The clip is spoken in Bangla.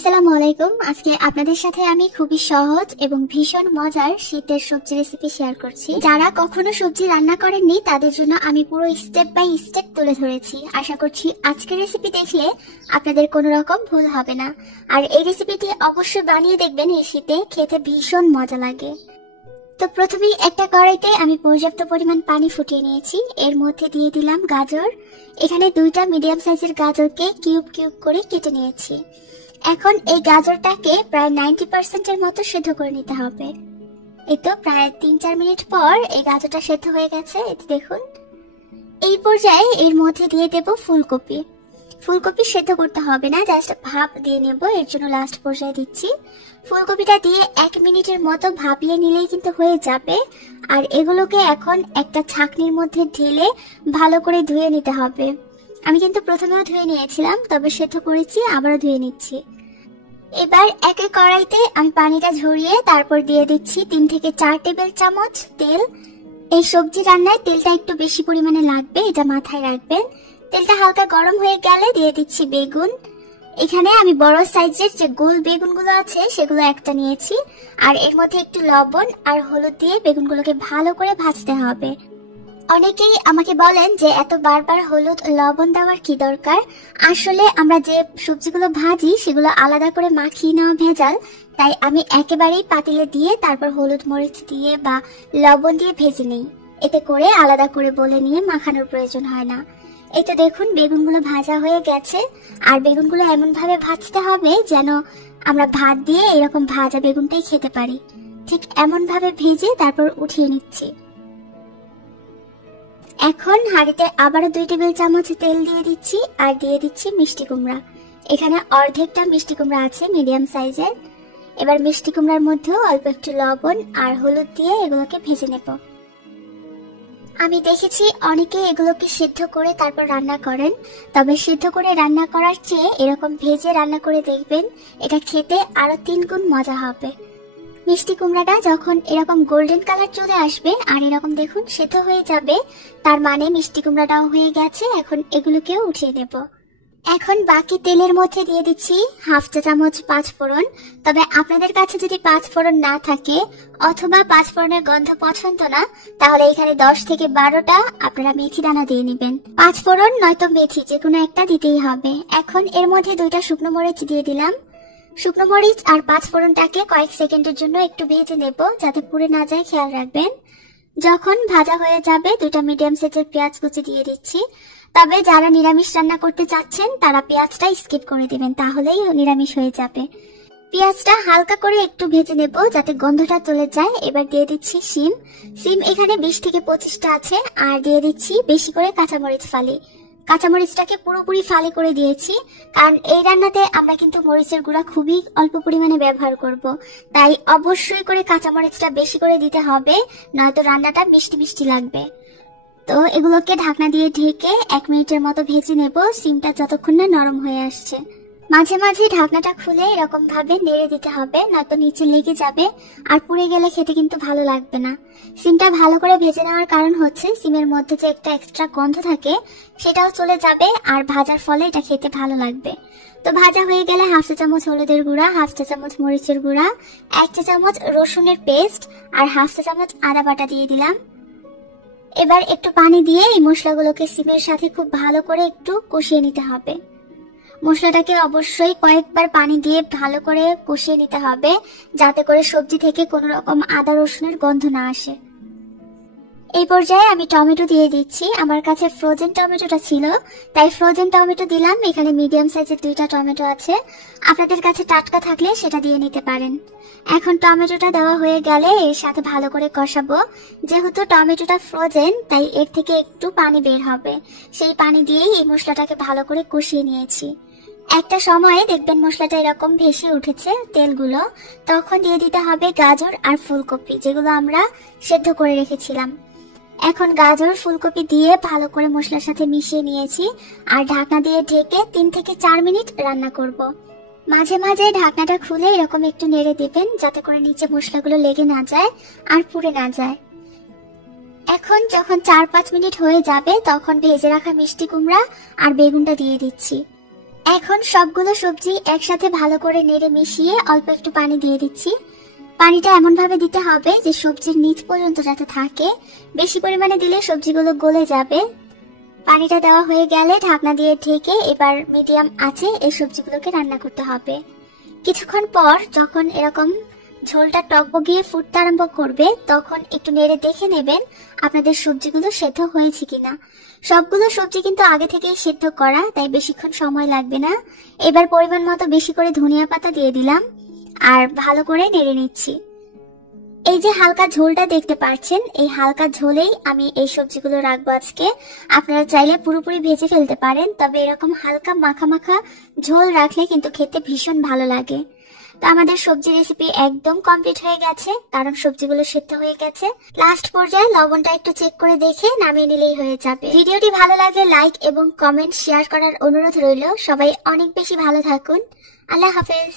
আসসালামু আলাইকুম। আজকে আপনাদের সাথে আমি খুবই সহজ এবং ভীষণ মজার শীতের সবজি রেসিপি শেয়ার করছি। যারা কখনো সবজি রান্না করেননি তাদের জন্য আমি পুরো স্টেপ বাই স্টেপ তুলে ধরেছি। আশা করছি আজকের রেসিপি দেখলে আপনাদের কোনো রকম ভুল হবে না। আর এই রেসিপিটি অবশ্যই বানিয়ে দেখবেন, এই শীতে খেতে ভীষণ মজা লাগে। তো প্রথমেই একটা কড়াইতে আমি পর্যাপ্ত পরিমাণ পানি ফুটিয়ে নিয়েছি। এর মধ্যে দিয়ে দিলাম গাজর। এখানে দুইটা মিডিয়াম সাইজের গাজরকে কিউব কিউব করে কেটে নিয়েছি। এখন এই গাজরটাকে প্রায় 90% মতো সেদ্ধ করে নিতে হবে। এই তো প্রায় 3-4 মিনিট পর এই গাজরটা সেদ্ধ হয়ে গেছে, এটি দেখুন। এই পর্যায়ে এর মধ্যে দিয়ে দেব ফুলকপি। ফুলকপি সেদ্ধ করতে হবে না, জাস্ট ভাপ দিয়ে নেব, এর জন্য লাস্ট পর্যায়ে দিচ্ছি। ফুলকপিটা দিয়ে 1 মিনিটের মতো ভাপিয়ে নিলেই কিন্তু হয়ে যাবে। আর এগুলোকে এখন একটা ছাঁকনির মধ্যে ঢেলে ভালো করে ধুয়ে নিতে হবে। আমি কিন্তু প্রথমেও ধুয়ে নিয়েছিলাম, তবে সেদ্ধ করেছি, আবারও ধুয়ে নিচ্ছি। এবার একই কড়াইতে আমি পানিটা ঝরিয়ে তারপর দিয়ে দিচ্ছি 3 থেকে 4 টেবিল চামচ তেল। এই সবজি রান্নায় তেলটা একটু বেশি পরিমাণে লাগবে, এটা মাথায় রাখবেন। তেলটা হালকা গরম হয়ে গেলে দিয়ে দিচ্ছি বেগুন। এখানে আমি বড় সাইজের যে গোল বেগুনগুলো আছে সেগুলো একটা নিয়েছি। আর এর মধ্যে একটু লবণ আর হলুদ দিয়ে বেগুনগুলোকে ভালো করে ভাজতে হবে। অনেকেই আমাকে বলেন যে এত বারবার হলুদ লবণ দেওয়ার কি দরকার। আসলে আমরা যে সবজিগুলো ভাজি সেগুলো আলাদা করে মাখিয়ে নেওয়া ভেজাল, তাই আমি একেবারেই পাতিলে দিয়ে তারপর হলুদ মরিচ দিয়ে বা লবণ দিয়ে ভেজে নিই। এতে করে আলাদা করে বলে নিয়ে মাখানোর প্রয়োজন হয় না। এই তো দেখুন বেগুনগুলো ভাজা হয়ে গেছে। আর বেগুনগুলো এমন ভাবে ভাজতে হবে যেন আমরা ভাত দিয়ে এরকম ভাজা বেগুনটাই খেতে পারি। ঠিক এমন ভাবে ভেজে তারপর উঠিয়ে নিচ্ছি। এখন হাঁড়িতে আবারও 2 টেবিল চামচ তেল দিয়ে দিচ্ছি আর দিয়ে দিচ্ছি মিষ্টি কুমড়া। এখানে অর্ধেকটা মিষ্টি কুমড়া আছে মিডিয়াম সাইজের। এবার মিষ্টি কুমড়ার মধ্যেও অল্প একটু লবণ আর হলুদ দিয়ে এগুলোকে ভেজে নেব। আমি দেখেছি অনেকে এগুলোকে সিদ্ধ করে তারপর রান্না করেন, তবে সিদ্ধ করে রান্না করার চেয়ে এরকম ভেজে রান্না করে দেখবেন, এটা খেতে আরো 3 গুণ মজা হবে। মিষ্টি কুমড়াটা যখন এরকম গোল্ডেন কালার চলে আসবে আর এরকম দেখুন সেদ্ধ হয়ে যাবে, তার মানে মিষ্টি কুমড়াটাও হয়ে গেছে। এখন এগুলোকেও উঠিয়ে নেব। এখন বাকি তেলের মধ্যে দিয়ে দিচ্ছি 1/2 চা চামচ 5 ফোড়ন। তবে আপনাদের কাছে যদি 5 ফোড়ন না থাকে অথবা 5 ফোড়নের গন্ধ পছন্দ না, তাহলে এখানে 10 থেকে 12টা আপনারা মেথি দানা দিয়ে নেবেন। 5 ফোড়ন নয়তো মেথি যে কোনো একটা দিতেই হবে। এখন এর মধ্যে 2টা শুকনো মরিচ দিয়ে দিলাম। শুকনো মরিচ আর 5 ফোড়নটাকে কয়েক সেকেন্ডের জন্য একটু ভেজে নেব, যাতে পুড়ে না যায়, খেয়াল রাখবেন। যখন ভাজা হয়ে যাবে 2টা মিডিয়াম সাইজের পেঁয়াজ কুচি দিয়ে দিচ্ছি। তবে যারা নিরামিষ রান্না করতে চাচ্ছেন তারা পেঁয়াজটা স্কিপ করে দিবেন, তাহলেই নিরামিষ হয়ে যাবে। পেঁয়াজটা হালকা করে একটু ভেজে নেব যাতে গন্ধটা চলে যায়। এবার দিয়ে দিচ্ছি সিম এখানে 20 থেকে 25টা আছে। আর দিয়ে দিচ্ছি বেশি করে কাঁচামরিচ ফালি। কাঁচামরিচটাকে পুরোপুরি ফালি করে দিয়েছি, কারণ এই রান্নাতে আমরা কিন্তু মরিচের গুঁড়া খুবই অল্প পরিমাণে ব্যবহার করব, তাই অবশ্যই করে কাঁচামরিচটা বেশি করে দিতে হবে, নয়তো রান্নাটা মিষ্টি মিষ্টি লাগবে। তো এগুলোকে ঢাকনা দিয়ে ঢেকে 1 মিনিটের মতো ভেজে নেব, সিমটা যতক্ষণ না নরম হয়ে আসছে। মাঝে মাঝে ঢাকনাটা খুলে এরকম ভাবে নেড়ে দিতে হবে, নয়তো নিচে লেগে যাবে আর পুড়ে গেলে খেতে কিন্তু ভালো লাগবে না। সিমটা ভালো করে ভেজে নেওয়ার কারণ হচ্ছে সিমের মধ্যে যে একটা এক্সট্রা গন্ধ থাকে সেটাও চলে যাবে, আর ভাজার ফলে এটা খেতে ভালো লাগবে। তো ভাজা হয়ে গেলে 1/2 চা চামচ হলুদের গুঁড়া, 1/2 চা চামচ মরিচের গুঁড়া, 1 চা চামচ রসুনের পেস্ট আর 1/2 চা চামচ আদা বাটা দিয়ে দিলাম। এবার একটু পানি দিয়ে এই মশলাগুলোকে সিমের সাথে খুব ভালো করে একটু কষিয়ে নিতে হবে। মশলাটাকে অবশ্যই কয়েকবার পানি দিয়ে ভালো করে কষিয়ে নিতে হবে, যাতে করে সবজি থেকে কোনো রকম আদা রসুনের গন্ধ না আসে। এই পর্যায়ে আমি টমেটো দিয়ে দিচ্ছি। আমার কাছে ফ্রোজেন টমেটোটা ছিল, তাই ফ্রোজেন টমেটো দিলাম। এখানে মিডিয়াম সাইজের 2টা টমেটো আছে, আপনাদের কাছে টাটকা থাকলে সেটা দিয়ে নিতে পারেন। এখন টমেটোটা দেওয়া হয়ে গেলে এর সাথে ভালো করে কষাবো। যেহেতু টমেটোটা ফ্রোজেন তাই এর থেকে একটু পানি বের হবে, সেই পানি দিয়েই এই মশলাটাকে ভালো করে কষিয়ে নিয়েছি। একটা সময়ে দেখবেন মশলাটা এরকম ভেসে উঠেছে তেলগুলো, তখন দিয়ে দিতে হবে গাজর আর ফুলকপি, যেগুলো আমরা সেদ্ধ করে রেখেছিলাম। এখন গাজর ফুলকপি দিয়ে ভালো করে মশলার সাথে মিশিয়ে নিয়েছি আর ঢাকনা দিয়ে ঢেকে 3 থেকে 4 মিনিট রান্না করব। মাঝে মাঝে ঢাকনাটা খুলে এরকম একটু নেড়ে দিবেন, যাতে করে নিচে মশলাগুলো লেগে না যায় আর পুড়ে না যায়। এখন যখন 4-5 মিনিট হয়ে যাবে তখন ভেজে রাখা মিষ্টি কুমড়া আর বেগুনটা দিয়ে দিচ্ছি। এখন সবগুলো সবজি একসাথে ভালো করে নেড়ে মিশিয়ে অল্প একটু পানি দিয়ে দিচ্ছি। পানিটা এমন ভাবে দিতে হবে যে সবজির নিচ পর্যন্ত যাতে থাকে, বেশি পরিমাণে দিলে সবজিগুলো গলে যাবে। পানিটা দেওয়া হয়ে গেলে ঢাকনা দিয়ে ঢেকে এবার মিডিয়াম আঁচে এই সবজিগুলোকে রান্না করতে হবে। কিছুক্ষণ পর যখন এরকম ঝোলটা টকবগিয়ে ফুটতে আরম্ভ করবে তখন একটু নেড়ে দেখে নেবেন আপনাদের সবজিগুলো সেদ্ধ হয়েছে কিনা। সবগুলো সবজি কিন্তু আগে থেকেই সেদ্ধ করা, তাই বেশিক্ষণ সময় লাগবে না। এবার পরিমাণ মতো বেশি করে ধনিয়া পাতা দিয়ে দিলাম আর ভালো করে নেড়ে নিচ্ছি। এই যে হালকা ঝোলটা দেখতে পাচ্ছেন, এই হালকা ঝোলেই আমি এই সবজিগুলো রাখবো আজকে। আপনারা চাইলে পুরোপুরি ভেজে ফেলতে পারেন, তবে এরকম হালকা মাখা মাখা ঝোল রাখলে কিন্তু খেতে ভীষণ ভালো লাগে। তো আমাদের সবজি রেসিপি একদম কমপ্লিট হয়ে গেছে, কারণ সবজিগুলো সেদ্ধ হয়ে গেছে। লাস্ট পর্যায়ে লবণটা একটু চেক করে দেখে নামিয়ে নিলেই হয়ে যাবে। ভিডিওটি ভালো লাগলে লাইক এবং কমেন্ট শেয়ার করার অনুরোধ রইল। সবাই অনেক বেশি ভালো থাকুন। আল্লাহ হাফেজ।